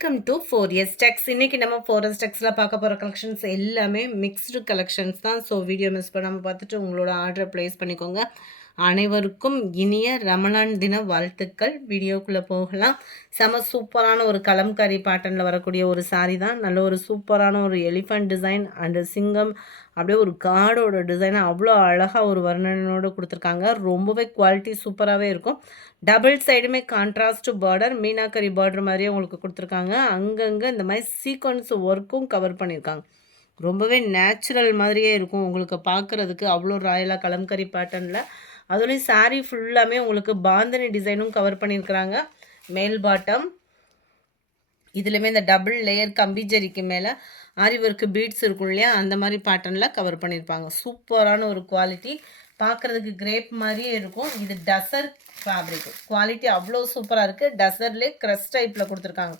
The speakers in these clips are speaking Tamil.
Welcome to 4S Techs. இன்னைக்கு நம்ம 4S Techsல பார்க்க போகிற கலெக்ஷன்ஸ் எல்லாமே மிக்ஸ்டு கலெக்ஷன்ஸ் தான். ஸோ வீடியோ மிஸ் பண்ணாமல் பார்த்துட்டு உங்களோட ஆர்டரை ப்ளேஸ் பண்ணிக்கோங்க. அனைவருக்கும் இனிய ரமலான் தின வாழ்த்துக்கள். வீடியோக்குள்ளே போகலாம். செம சூப்பரான ஒரு கலம்காரி பேட்டர்னில் வரக்கூடிய ஒரு சாரீ தான். நல்ல ஒரு சூப்பரான ஒரு எலிஃபண்ட் டிசைன் அண்டு சிங்கம் அப்படியே ஒரு காடோட டிசைனை அவ்வளோ அழகாக ஒரு வர்ணனையோடு கொடுத்துருக்காங்க. ரொம்பவே குவாலிட்டி சூப்பராகவே இருக்கும். டபுள் சைடுமே கான்ட்ராஸ்ட் பார்டர், மீனாக்கரி பார்டர் மாதிரியே உங்களுக்கு கொடுத்துருக்காங்க. அங்கங்கே இந்த மாதிரி சீக்வன்ஸ் ஒர்க்கும் கவர் பண்ணியிருக்காங்க. ரொம்பவே நேச்சுரல் மாதிரியே இருக்கும் உங்களுக்கு பார்க்குறதுக்கு. அவ்வளோ ராயலாக கலம்கரி பேட்டர்னில் அதுலேயும் சாரீ ஃபுல்லாமே உங்களுக்கு பாந்தனி டிசைனும் கவர் பண்ணியிருக்கிறாங்க. மேல் பாட்டம் இதுலேயுமே இந்த டபுள் லேயர் கம்பி ஜரிக்கு மேலே ஆரி ஒர்க்கு பீட்ஸ் இருக்கும் இல்லையா, அந்த மாதிரி பேட்டர்னில் கவர் பண்ணியிருப்பாங்க. சூப்பரான ஒரு குவாலிட்டி, பார்க்குறதுக்கு கிரேப் மாதிரியே இருக்கும். இது டசர் ஃபேப்ரிக், குவாலிட்டி அவ்வளோ சூப்பராக இருக்குது. டசர்லேயே க்ரஷ் டைப்பில் கொடுத்துருக்காங்க,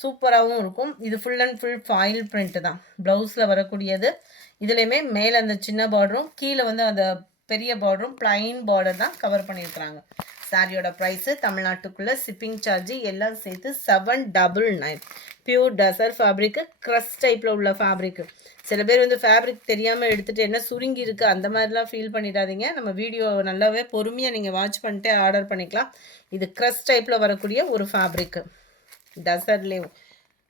சூப்பராகவும் இருக்கும். இது full and full foil print தான் ப்ளவுஸில் வரக்கூடியது. இதுலேயுமே மேலே அந்த சின்ன பார்டரும் கீழே வந்து அந்த பெரிய பார்டரும் பிளைன் பார்டர் தான் கவர் பண்ணியிருக்கிறாங்க. சாரியோட ப்ரைஸு தமிழ்நாட்டுக்குள்ளே ஷிப்பிங் சார்ஜ் எல்லாம் சேர்த்து 799. பியூர் டசர் ஃபேப்ரிக்கு, க்ரஷ் டைப்பில் உள்ள ஃபேப்ரிக்கு. சில பேர் வந்து ஃபேப்ரிக் தெரியாமல் எடுத்துகிட்டு என்ன சுருங்கி இருக்குது அந்த மாதிரிலாம் ஃபீல் பண்ணிடாதீங்க. நம்ம வீடியோ நல்லாவே பொறுமையாக நீங்கள் வாட்ச் பண்ணிட்டு ஆர்டர் பண்ணிக்கலாம். இது க்ரஷ் டைப்பில் வரக்கூடிய ஒரு ஃபேப்ரிக்கு. டசர்லேயும்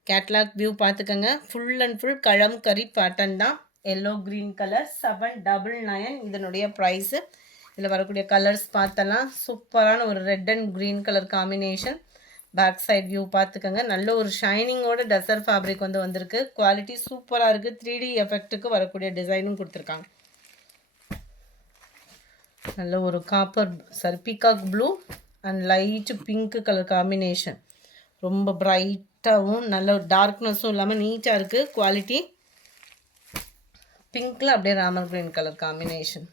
கேட்லாக் வியூ பார்த்துக்கோங்க. Full and full Kalamkari pattern தான். எல்லோ க்ரீன் கலர் 799 இதனுடைய ப்ரைஸு. இதில் வரக்கூடிய கலர்ஸ் பார்த்தலாம். சூப்பரான ஒரு red and green colour combination. Back side view பார்த்துக்கோங்க. நல்ல ஒரு ஷைனிங்கோட டசர் ஃபேப்ரிக் வந்திருக்கு. குவாலிட்டி சூப்பராக இருக்குது. 3D எஃபெக்ட்டுக்கு வரக்கூடிய டிசைனும் கொடுத்துருக்காங்க. நல்ல ஒரு copper peacock blue and light pink colour combination. ரொம்ப பிரைட்டாகவும் நல்ல ஒரு டார்க்னஸும் இல்லாமல் நீட்டாக இருக்குது. குவாலிட்டி பிங்க்கில் அப்படியே Ramar green colour combination.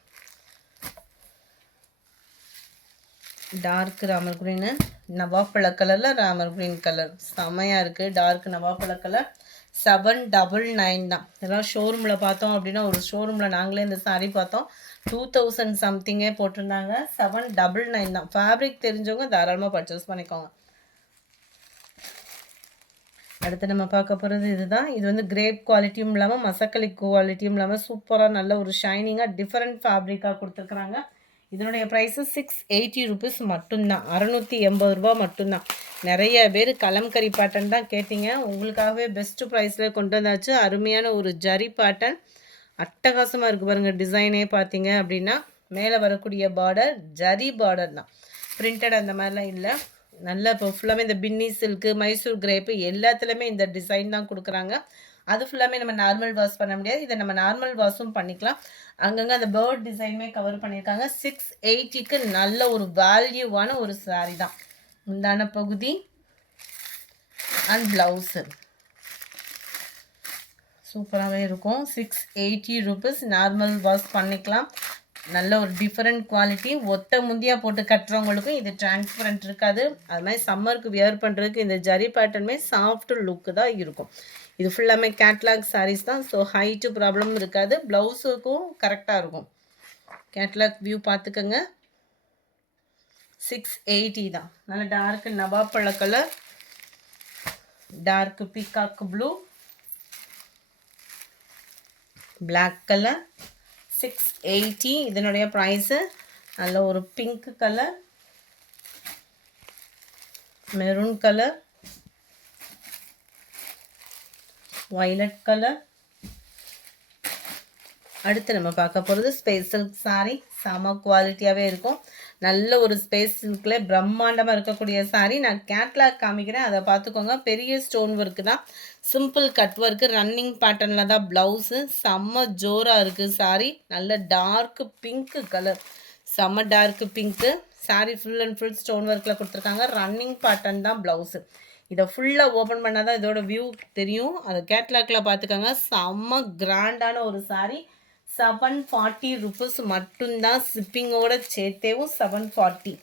Dark Ramar green, நவாப்பழ கலரில் ராமர் க்ரீன் கலர் செம்மையாக இருக்குது. டார்க் நவாப்பழ கலர் 799 தான். இதெல்லாம் ஷோரூமில் பார்த்தோம் அப்படின்னா, ஒரு ஷோரூமில் நாங்களே இந்த சாரீ பார்த்தோம் 2000 சம்திங்கே போட்டிருந்தாங்க. 799 தான். ஃபேப்ரிக் தெரிஞ்சவங்க தாராளமாக பர்ச்சேஸ் பண்ணிக்கோங்க. அடுத்து நம்ம பார்க்க போகிறது இதுதான். இது வந்து கிரேப் குவாலிட்டியும் இல்லாமல் மசக்கலி குவாலிட்டியும் இல்லாமல் சூப்பராக நல்ல ஒரு ஷைனிங்காக டிஃப்ரெண்ட் ஃபேப்ரிக்காக கொடுத்துருக்குறாங்க. இதனுடைய ப்ரைஸு 680 ருபீஸ் மட்டும்தான். 680 ரூபா மட்டும்தான். நிறைய பேர் கலம்கரி பேட்டர்ன் தான் கேட்டிங்க. உங்களுக்காகவே பெஸ்ட்டு ப்ரைஸில் கொண்டு வந்தாச்சு. அருமையான ஒரு ஜரி பேட்டர்ன், அட்டகாசமாக இருக்குது பாருங்கள். டிசைனே பார்த்தீங்க அப்படின்னா மேலே வரக்கூடிய பார்டர் ஜரி பார்டர் தான், பிரிண்டட் அந்த மாதிரிலாம் இல்லை. நல்லா இப்போ ஃபுல்லாமே இந்த பின்னி சில்க்கு, மைசூர் கிரேப்பு எல்லாத்துலேயுமே இந்த டிசைன் தான் கொடுக்குறாங்க. அது ஃபுல்லாமே நம்ம நார்மல் வாஷ் பண்ண முடியாது. இதை நம்ம நார்மல் வாஷும் பண்ணிக்கலாம். அங்கங்கே அந்த பேர்ட் டிசைனுமே கவர் பண்ணியிருக்காங்க. 680க்கு நல்ல ஒரு வேல்யூவான ஒரு சாரீ தான். முந்தான பகுதி அண்ட் ப்ளவுஸு சூப்பராகவே இருக்கும். 680 ருபீஸ். நார்மல் வாஷ் பண்ணிக்கலாம். நல்ல ஒரு டிஃப்ரெண்ட் குவாலிட்டி. ஒத்த முந்தியாக போட்டு கட்டுறவங்களுக்கும் இது டிரான்ஸ்பரண்ட் இருக்காது. அது மாதிரி சம்மருக்கு வியர் பண்ணுறதுக்கு இந்த ஜரி பேட்டர்னுமே சாஃப்ட் லுக்கு தான் இருக்கும். இது ஃபுல்லாமே கேட்லாக் சாரீஸ் தான். ஸோ ஹைட்டு ப்ராப்ளம் இருக்காது. ப்ளவுஸுக்கும் கரெக்டாக இருக்கும். கேட்லாக் வியூ பார்த்துக்கோங்க. 680 தான். நல்ல டார்க் நவாப்பழ colour, dark peacock blue, black colour 680 இதனுடைய ப்ரைஸு. நல்ல ஒரு pink colour, maroon colour, violet colour. அடுத்து நம்ம பார்க்க போகிறது ஸ்பேஸ் சில்க் சாரீ. செம குவாலிட்டியாகவே இருக்கும். நல்ல ஒரு ஸ்பேஸ் சில்கில் பிரம்மாண்டமாக இருக்கக்கூடிய சாரீ. நான் கேட்லாக் காமிக்கிறேன், அதை பார்த்துக்கோங்க. பெரிய ஸ்டோன் ஒர்க்கு தான், சிம்பிள் கட் ஒர்க்கு, ரன்னிங் பேட்டர்னில் தான் ப்ளவுஸு. செம்ம ஜோராக இருக்குது சாரீ. நல்ல டார்க் பிங்க்கு கலர், செம்ம dark pink. Sari full and full stone ஒர்க்கில் கொடுத்துருக்காங்க. ரன்னிங் பேட்டர்ன் தான் ப்ளவுஸு. இதை ஃபுல்லாக ஓப்பன் பண்ணால் தான் இதோட வியூ தெரியும். அதை கேட்லாக்கில் பார்த்துக்கோங்க. செம்ம கிராண்டான ஒரு சாரீ. 740 ருபீஸ் மட்டும்தான். ஷிப்பிங்கோட சேர்த்தேவும் 740.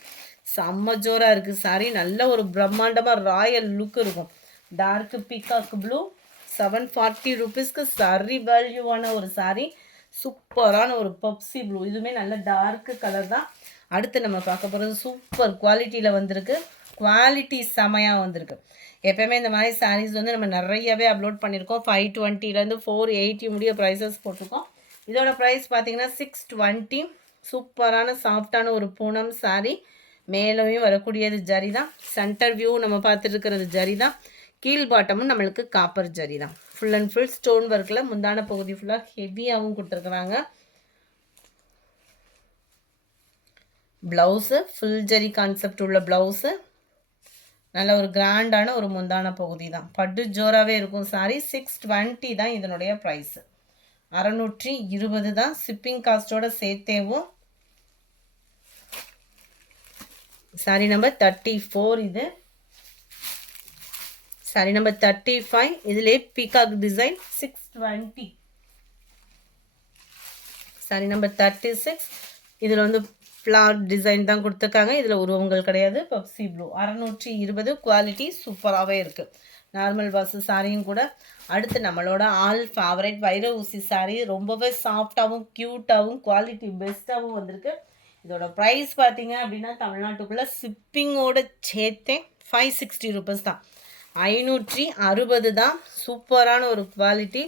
செம்ம ஜோராக இருக்குது சாரீ. நல்ல ஒரு பிரம்மாண்டமாக ராயல் லுக் இருக்கும். டார்க் பீகாக் ப்ளூ 740 ருபீஸ்க்கு சரி வேல்யூவான ஒரு சாரீ. சூப்பரான ஒரு பப்சி ப்ளூ, இதுவுமே நல்ல டார்க்கு கலர் தான். அடுத்து நம்ம பார்க்க போகிறது சூப்பர் குவாலிட்டியில் வந்திருக்கு. குவாலிட்டி செமையாக வந்திருக்கு. எப்போயுமே இந்த மாதிரி சாரீஸ் வந்து நம்ம நிறையவே அப்லோட் பண்ணியிருக்கோம். 520லேருந்து 480 முடிய ப்ரைஸஸ் போட்டிருக்கோம். இதோட ப்ரைஸ் பார்த்தீங்கன்னா 620. சூப்பரான சாஃப்டான ஒரு பூனம் சாரீ. மேலேயும் வரக்கூடியது ஜரி தான். சென்டர் வியூ நம்ம பார்த்துட்டு இருக்கிறது ஜரி தான். கீழ் பாட்டமும் நம்மளுக்கு காப்பர் ஜரி தான். ஃபுல் அண்ட் ஃபுல் ஸ்டோன் ஒர்க்கில் முந்தான பகுதி ஃபுல்லாக ஹெவியாகவும் கொடுத்துருக்குறாங்க. ப்ளவுஸு ஃபுல் ஜரி கான்செப்ட் உள்ள ப்ளவுஸு. நல்ல ஒரு கிராண்டான ஒரு முந்தான பகுதி தான். பட்டு ஜோராகவே இருக்கும் சாரி. 620 தான் இதனுடைய ப்ரைஸு. 620 தான் ஷிப்பிங் காஸ்ட்டோட சேர்த்தேவும். சாரி நம்பர் 34 இது. Sorry number 35. இதிலே பீகாக் டிசைன் 620. Sorry number 36. இதில் வந்து ஃப்ளார் டிசைன் தான் கொடுத்துருக்காங்க. இதில் உருவங்கள் கிடையாது. Pepsi blue 620. குவாலிட்டி சூப்பராகவே இருக்குது. நார்மல் வாஷு சாரியும் கூட. அடுத்து நம்மளோட ஆல் ஃபேவரட் வைர ஊசி சாரி. ரொம்பவே சாஃப்டாகவும் க்யூட்டாகவும் குவாலிட்டி பெஸ்ட்டாகவும் வந்திருக்கு. இதோட ப்ரைஸ் பார்த்தீங்க அப்படின்னா தமிழ்நாட்டுக்குள்ளே ஷிப்பிங்கோட சேர்த்தே 560 ருபீஸ் தான். 560 தான். சூப்பரான ஒரு குவாலிட்டி.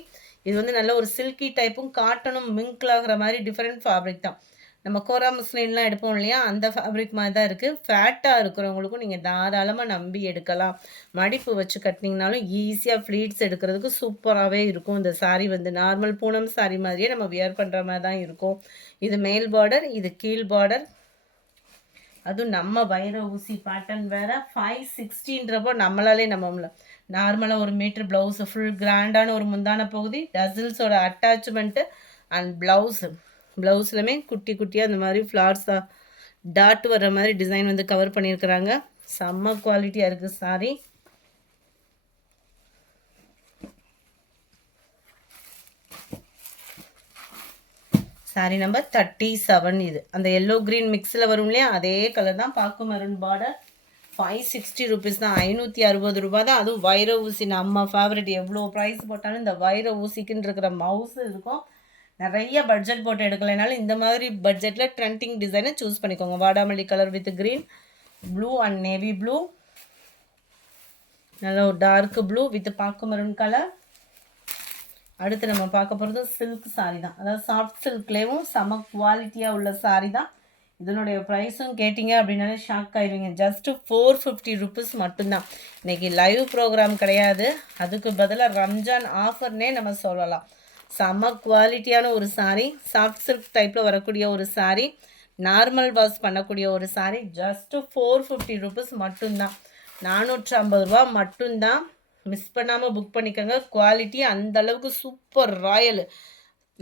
இது வந்து நல்ல ஒரு சில்கி டைப்பும் காட்டனும் மிங்கிளாகிற மாதிரி டிஃப்ரெண்ட் ஃபேப்ரிக் தான். நம்ம கோரா முஸ்லின்லாம் எடுப்போம் இல்லையா, அந்த ஃபேப்ரிக் மாதிரி தான் இருக்குது. ஃபேட்டாக இருக்கிறவங்களுக்கும் நீங்கள் தாராளமாக நம்பி எடுக்கலாம். மடிப்பு வச்சு கட்டினீங்கனாலும் ஈஸியாக ஃப்ளீட்ஸ் எடுக்கிறதுக்கு சூப்பராகவே இருக்கும். இந்த சாரீ வந்து நார்மல் பூனம் சாரீ மாதிரியே நம்ம வியர் பண்ணுற மாதிரி தான் இருக்கும். இது மேல் பார்டர், இது கீழ் பார்டர். அதுவும் நம்ம வைர ஊசி பேட்டர்ன் வேறு. 560ன்றப்போ நம்மளாலே நம்ம நார்மலாக ஒரு மீட்ரு ப்ளவுஸு ஃபுல் கிராண்டான ஒரு முந்தான பகுதி, டசில்ஸோட அட்டாச்மெண்ட்டு அண்ட் ப்ளவுஸ்லுமே குட்டி குட்டியாக அந்த மாதிரி ஃப்ளார்ஸாக டாட் வர்ற மாதிரி டிசைன் வந்து கவர் பண்ணியிருக்கிறாங்க. செம்ம குவாலிட்டியாக இருக்குது சாரி. Sorry number 37. இது அந்த எல்லோ க்ரீன் மிக்ஸில் வரும் இல்லையா, அதே கலர் தான். பாக்கு மெரூன் பார்டர். 560 ருபீஸ் தான். 560 ரூபா தான். அதுவும் வைர ஊசி நம்ம ஃபேவரட். எவ்வளோ ப்ரைஸ் போட்டாலும் இந்த வைர ஊசிக்குன்னு இருக்கிற மவுஸ் இருக்கும். நிறைய பட்ஜெட் போட்டு எடுக்கலைனாலும் இந்த மாதிரி பட்ஜெட்டில் ட்ரெண்டிங் டிசைனை சூஸ் பண்ணிக்கோங்க. வாடாமல்லி colour with green, blue and navy blue. நல்ல ஒரு டார்க் ப்ளூ வித் பாக்கு மெரூன் கலர். அடுத்து நம்ம பார்க்க போகிறது சில்க் சாரி தான். அதாவது சாஃப்ட் சில்க்லேயும் செம குவாலிட்டியாக உள்ள சாரி தான். இதனுடைய ப்ரைஸும் கேட்டிங்க அப்படின்னாலே ஷாக் ஆயிடுவீங்க. ஜஸ்ட்டு 450 ருபீஸ் மட்டும்தான். இன்றைக்கி லைவ் ப்ரோக்ராம் கிடையாது. அதுக்கு பதிலாக ரம்ஜான் ஆஃபர்னே நம்ம சொல்லலாம். செம குவாலிட்டியான ஒரு சாரீ. சாஃப்ட் சில்க் டைப்பில் வரக்கூடிய ஒரு சாரீ. நார்மல் வாஷ் பண்ணக்கூடிய ஒரு சாரீ. ஜஸ்ட்டு 450 ருபீஸ் மட்டும்தான். 450 ரூபா மட்டும்தான். மிஸ் பண்ணாமல் புக் பண்ணிக்கோங்க. குவாலிட்டி அந்தளவுக்கு சூப்பர் ராயல்.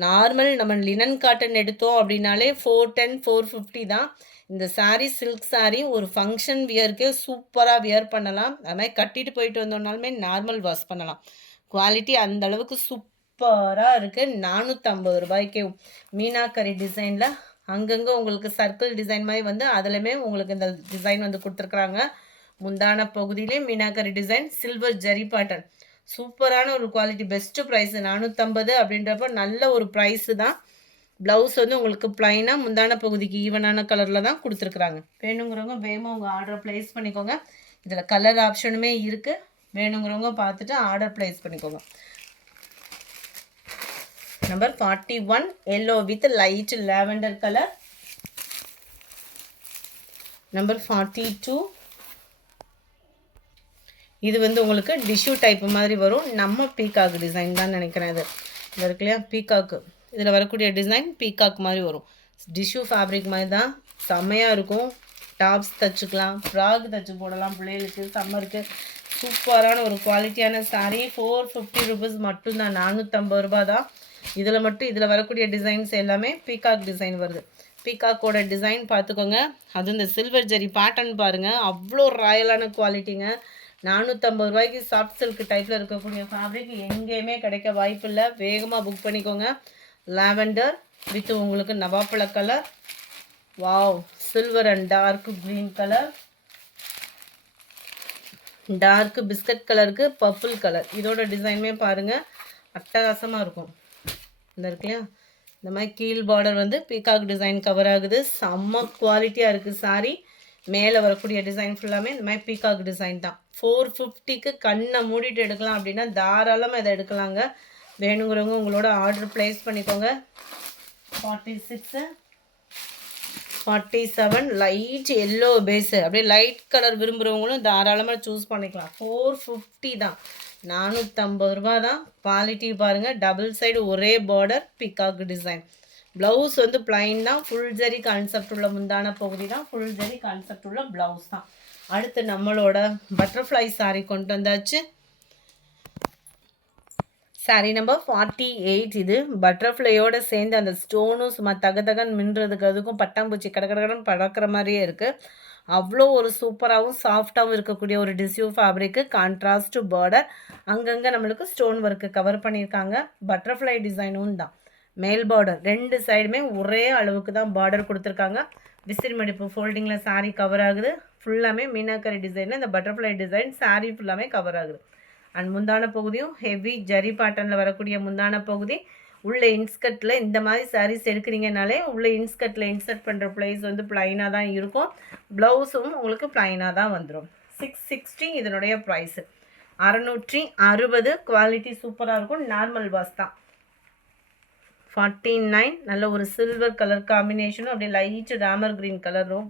நார்மல் நம்ம லினன் காட்டன் எடுத்தோம் அப்படின்னாலே 410 450 தான். இந்த சாரீ சில்க் சாரீ ஒரு ஃபங்க்ஷன் வியருக்கு சூப்பராக வியர் பண்ணலாம். அது மாதிரி கட்டிட்டு போயிட்டு வந்தோம்னாலுமே நார்மல் வாஷ் பண்ணலாம். குவாலிட்டி அந்தளவுக்கு சூப்பராக இருக்குது. 450 ரூபாய்க்கு மீனாக்கரி டிசைனில் அங்கங்கே உங்களுக்கு சர்க்கிள் டிசைன் மாதிரி வந்து அதுலேயுமே உங்களுக்கு இந்த டிசைன் வந்து கொடுத்துருக்குறாங்க. முந்தான பகுதியிலே meenakari design, silver zari pattern. சூப்பரான ஒரு குவாலிட்டி, பெஸ்ட்டு ப்ரைஸு. 450 அப்படின்றப்ப நல்ல ஒரு ப்ரைஸு தான். ப்ளவுஸ் வந்து உங்களுக்கு ப்ளைனாக முந்தான பகுதிக்கு ஈவனான கலரில் தான் கொடுத்துருக்குறாங்க. வேணுங்கிறவங்க வேகமாக உங்கள் ஆர்டரை ப்ளேஸ் பண்ணிக்கோங்க. இதில் கலர் ஆப்ஷனுமே இருக்குது. வேணுங்கிறவங்க பார்த்துட்டு ஆர்டர் ப்ளேஸ் பண்ணிக்கோங்க. Number 41 yellow with light lavender colour. Number 42 இது வந்து உங்களுக்கு டிஷ்யூ டைப்பு மாதிரி வரும். நம்ம பீகாக் டிசைன் தான் நினைக்கிறேன். இது இருக்கு இல்லையா, பீகாக்கு. இதில் வரக்கூடிய டிசைன் பீகாக் மாதிரி வரும். டிஷ்யூ ஃபேப்ரிக் மாதிரி தான். செம்மையாக இருக்கும். டாப்ஸ் தைச்சிக்கலாம், ஃப்ராக் தைச்சி போடலாம் பிள்ளைகளுக்கு சம்மருக்கு. சூப்பரான ஒரு குவாலிட்டியான சாரீ. 450 ருபீஸ் மட்டும்தான். 450 ரூபா தான். இதில் மட்டும் இதில் வரக்கூடிய டிசைன்ஸ் எல்லாமே பீகாக் டிசைன் வருது. பீகாக்கோட டிசைன் பார்த்துக்கோங்க. அது இந்த சில்வர் ஜரி பேட்டர்ன் பாருங்கள், அவ்வளோ ராயலான குவாலிட்டிங்க. 450 ரூபாய்க்கு சாஃப்ட் சில்க் டைப்பில் இருக்கக்கூடிய ஃபேப்ரிக் எங்கேயுமே கிடைக்க வாய்ப்பு இல்லை. வேகமாக புக் பண்ணிக்கோங்க. லாவெண்டர் வித் உங்களுக்கு நவாப்பழ colour. Wow, silver and dark green colour, dark biscuit கலருக்கு பர்பிள் கலர். இதோட டிசைனுமே பாருங்கள் அட்டகாசமாக இருக்கும். இந்த இருக்கு இல்லையா, இந்த மாதிரி கீழ் பார்டர் வந்து பீகாக் டிசைன் கவர் ஆகுது. செம்ம குவாலிட்டியாக இருக்குது சாரீ. மேலே வரக்கூடிய டிசைன் ஃபுல்லாமே இந்த மாதிரி பீகாக் டிசைன் தான். 450க்கு கண்ணை மூடிட்டு எடுக்கலாம் அப்படின்னா தாராளமாக இதை எடுக்கலாங்க. வேணுங்கிறவங்க உங்களோட ஆர்டர் ப்ளேஸ் பண்ணிக்கோங்க. 46 47 லைட் எல்லோ பேஸு அப்படியே லைட் கலர் விரும்புகிறவங்களும் தாராளமாக சூஸ் பண்ணிக்கலாம். 450 தான், 450 ரூபா தான். குவாலிட்டி பாருங்கள், டபுள் சைடு ஒரே பார்டர் பீகாக் டிசைன். ப்ளவுஸ் வந்து பிளைன் தான், ஃபுல் ஜரி கான்செப்ட் உள்ள முந்தான பகுதி தான், ஃபுல் ஜரி கான்செப்ட் உள்ள ப்ளவுஸ் தான். அடுத்து நம்மளோட பட்டர்ஃப்ளை சாரீ கொண்டு வந்தாச்சு. சாரீ நம்பர் 48. இது பட்டர்ஃப்ளையோடு சேர்ந்து அந்த ஸ்டோனும் சும்மா தகன்னு மின்னுறதுக்கு அதுக்கும் பட்டாம்பூச்சி கடகடன்னு பறக்கிற மாதிரியே இருக்குது. அவ்வளோ ஒரு சூப்பராகவும் சாஃப்டாகவும் இருக்கக்கூடிய ஒரு டிஷ்யூ ஃபேப்ரிக்கு. கான்ட்ராஸ்ட் பார்டர், அங்கங்கே நம்மளுக்கு ஸ்டோன் ஒர்க்கு கவர் பண்ணியிருக்காங்க. பட்டர்ஃப்ளை டிசைனும் தான். மேல் பார்டர் 2 சைடுமே ஒரே அளவுக்கு தான் பார்டர் கொடுத்துருக்காங்க. விசிறி மடிப்பு ஃபோல்டிங்கில் சாரீ கவர் ஆகுது. ஃபுல்லாமே மீனாக்கரி டிசைனில் இந்த பட்டர்ஃப்ளை டிசைன் சாரீ ஃபுல்லாமே கவர் ஆகுது. அண்ட் முந்தான பகுதியும் ஹெவி ஜரி பேட்டர்னில் வரக்கூடிய முந்தான பகுதி. உள்ள இன்ஸ்கர்ட்டில் இந்த மாதிரி சாரீஸ் எடுக்கிறீங்கனாலே உள்ள இன்ஸ்கர்ட்டில் இன்சர்ட் பண்ணுற ப்ளேஸ் வந்து ப்ளைனாக தான் இருக்கும். ப்ளவுஸும் உங்களுக்கு ப்ளைனாக தான் வந்துடும். 660 இதனுடைய ப்ரைஸு. 660. குவாலிட்டி சூப்பராக இருக்கும். நார்மல் வாஸ் தான். 49. நல்ல ஒரு சில்வர் கலர் காம்பினேஷனும் அப்படியே லைட் ராமர் க்ரீன் கலரும்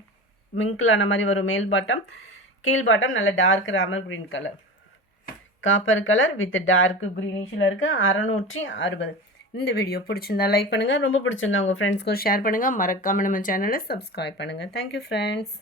மிங்கிளான மாதிரி வரும். மேல் பாட்டம், கீழ் பாட்டம் நல்ல dark Ramar green colour, copper colour with dark க்ரீனிஷில் இருக்குது. 660. இந்த வீடியோ பிடிச்சிருந்தா லைக் பண்ணுங்கள், ரொம்ப பிடிச்சிருந்தா உங்கள் ஃப்ரெண்ட்ஸ்க்கும் ஷேர் பண்ணுங்கள். மறக்காமல் நம்ம சேனலை சப்ஸ்கிரைப் பண்ணுங்கள். Thank you friends.